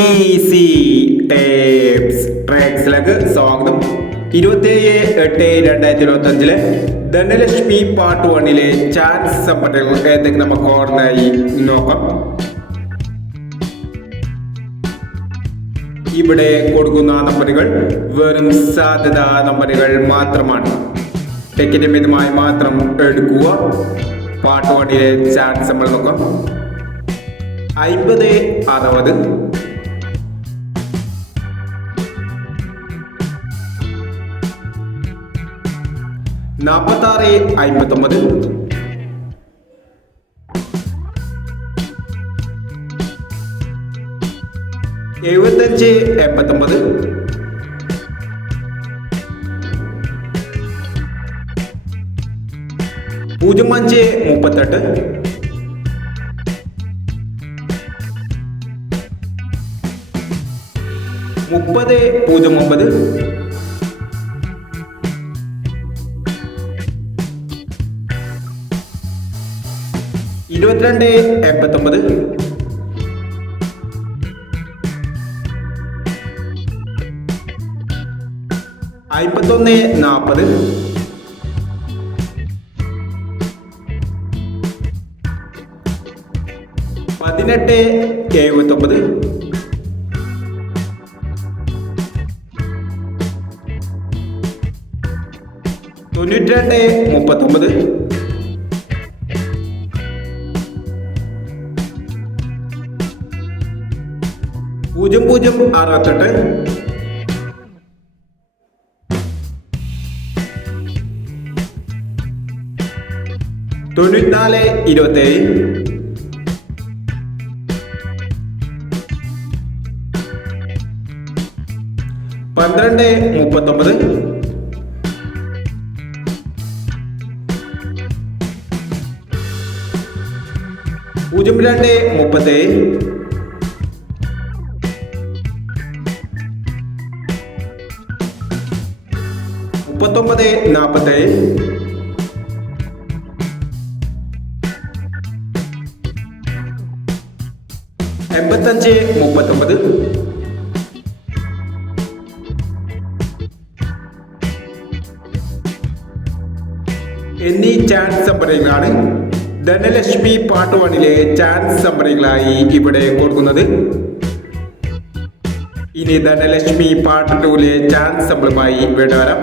Easy tapes ട്രാക്സിലേക്ക് സ്വാഗതം. ഇരുപത്തിയേഴ് എട്ട് രണ്ടായിരത്തി ഇരുപത്തി അഞ്ചിലെ ധനലക്ഷ്മി പാർട്ട് വണ്ണിലെ ചാൻസ് സംബന്ധങ്ങൾ ഏതൊക്കെ നമുക്ക് ഓർമ്മയായി? നോക്കാം. ഇവിടെ കൊടുക്കുന്ന നമ്പറുകൾ വെറും സാധ്യത നമ്പറുകൾ മാത്രമാണ്. ടിക്കറ്റ് മിതമായി മാത്രം എടുക്കുക. പാർട്ട് വണ്ണിലെ ചാൻസ് നമ്മൾ നോക്കാം. അൻപത് അറുപത് നാൽപ്പത്താറ് അമ്പത്തൊമ്പത് എഴുപത്തഞ്ച് എൺപത്തൊമ്പത്. പൂജ്യം അഞ്ച് മുപ്പത്തെട്ട്. മുപ്പത് പൂജ്യം ഒമ്പത്. ഇരുപത്തിരണ്ട് എൺപത്തൊമ്പത്. അമ്പത്തൊന്ന് നാൽപ്പത് പതിനെട്ട് എഴുപത്തൊമ്പത്. തൊണ്ണൂറ്റി രണ്ട് മുപ്പത്തൊമ്പത്. പൂജ്യം പൂജ്യം അറുപത്തെട്ട് തൊണ്ണൂറ്റിനാല് ഇരുപത്തേഴ്. പന്ത്രണ്ട് മുപ്പത്തൊമ്പത്. പൂജ്യം രണ്ട് മുപ്പത്തേഴ്. മുപ്പത്തൊമ്പത് നാൽപ്പത്തേഴ് എൺപത്തഞ്ച് മുപ്പത്തൊമ്പത്. എന്നീ ചാൻസ് സമ്പറികളാണ് ധനലക്ഷ്മി പാർട്ട് വണ്ണിലെ ചാൻസ് സമ്പറികളായി ഇവിടെ കൊടുക്കുന്നത്. ഇനി ധനലക്ഷ്മി പാർട്ട് ടൂലെ ചാൻസ് സമ്പളുമായി വീട് വരാം.